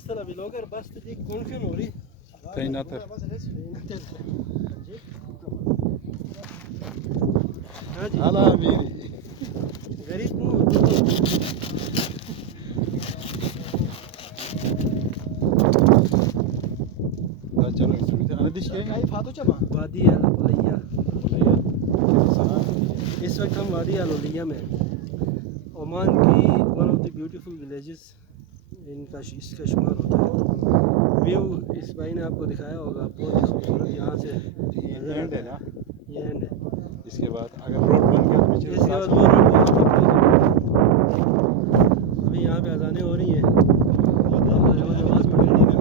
Hasta vlogger basta dik konuşuyor ori. Peynatır. Hala miri. Garip mu? चलो अरे दिश के Kayıp hato çaba. वादी al Liya. इस वक्त हम वादी al Liya में ओमान की one of the beautiful villages इनका इसका शुमार होता है। व्यू इस भाई ने आपको दिखाया होगा, बहुत ही खूबसूरत यहाँ से एंड है ना, ये एंड है। इसके बाद अगर रोड बन गया तो पीछे इसके बाद वो रोड अभी यहाँ पे अजानें हो रही हैं। नमाज पढ़नी है।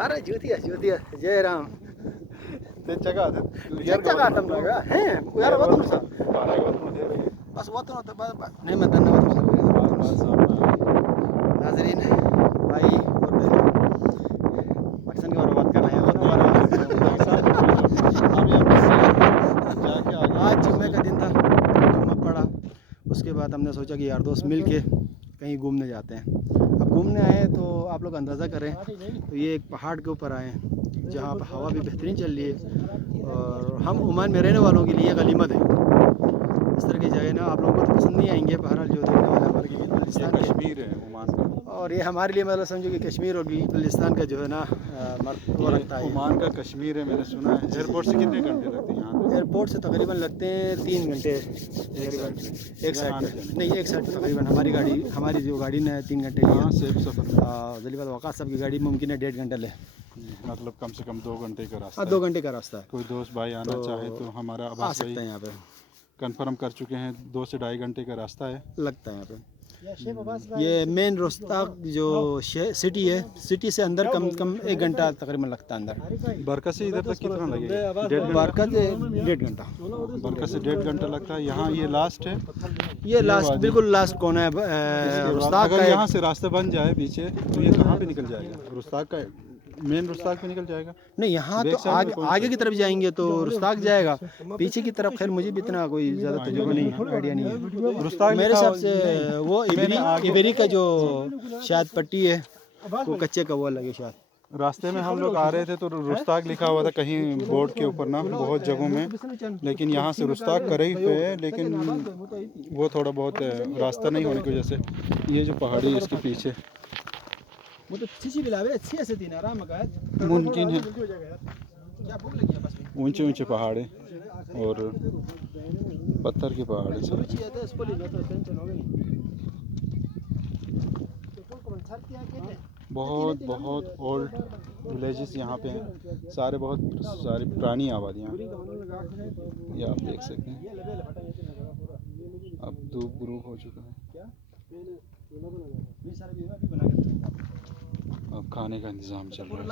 अरे ज्योतिया ज्योतिया जय राम ते जगह है जगह तुम लगा हैं यार वो तुम सब बस वो तो नहीं मैं धन्यवाद नाजरीन भाई और बहनों पाकिस्तान के बारे में बात कर रहे हैं आज जुम्मे का दिन था, जुम्मा पड़ा, उसके बाद हमने सोचा कि यार दोस्त मिल के कहीं घूमने जाते हैं। अब घूमने आए तो आप लोग अंदाज़ा करें तो ये एक पहाड़ के ऊपर आए हैं जहाँ पर हवा भी बेहतरीन चल रही है और हम ओमान में रहने वालों के लिए गनीमत है। इस तरह की जगह ना आप लोगों को तो पसंद नहीं आएंगे, बहरहाल जो देखने वाले हमारे गिलगिस्तान कश्मीर है ओमान का, और ये हमारे लिए मतलब समझो कि कश्मीर और गिलगिस्तान का जो है ना वो रखता है। ओमान का कश्मीर है, मैंने सुना है। एयरपोर्ट से कितने घंटे लगते हैं यहाँ तक? एयरपोर्ट से तकरीबन लगते हैं 3 घंटे एक साइड नहीं, एक साइड तकरीबन हमारी जो गाड़ी ने 3 घंटे यहाँ से सफ़र जलीबाद वक़ास साहब की गाड़ी मुमकिन है 1.5 घंटे ले, मतलब कम से कम 2 घंटे का रास्ता। 2 घंटे का रास्ता है। कोई दोस्त भाई आना चाहे तो हमारा आ सकते हैं, यहाँ पे कंफर्म कर चुके हैं, 2 से 2.5 घंटे का रास्ता है लगता है यहाँ पे। ये मेन रोस्ताक जो सिटी है, सिटी से अंदर कम से कम 1 घंटा तकरीबन लगता है अंदर। बरका से इधर तक कितना लगेगा? बरका से 1.5 घंटा, बरका से 1.5 घंटा लगता है। यहाँ ये लास्ट है, ये लास्ट बिल्कुल लास्ट कोना है रोस्ताक अगर का। यहाँ से रास्ता बन जाए पीछे तो ये कहाँ पे निकल जाएगा? रुस्ताक का मेन रुस्ताक पे निकल जाएगा? नहीं, यहाँ तो आगे की तरफ जाएंगे तो रुस्ताक जाएगा, पीछे की तरफ खैर मुझे भी इतना कोई ज़्यादा तजुर्बा नहीं, आइडिया नहीं है। रुस्ताक मेरे हिसाब से वो इबेरी का जो शायद पट्टी है वो कच्चे का वो लगे शायद। रास्ते में हम लोग आ रहे थे तो रुस्ताक लिखा हुआ था कहीं बोर्ड के ऊपर ना, बहुत जगहों में, लेकिन यहाँ से रुस्ताक करीब पे है, लेकिन वो थोड़ा बहुत रास्ता नहीं होने की वजह से ये जो पहाड़ी है इसके पीछे मुमकिन है। ऊंचे ऊंचे पहाड़े और पत्थर के पहाड़े सब। बहुत बहुत ओल्ड विलेजेस यहाँ पे हैं, सारी पुरानी आबादियाँ, ये आप देख सकते हैं। अब धूप ग्रूप हो चुका है, अब खाने का इंतज़ाम चल रहा है।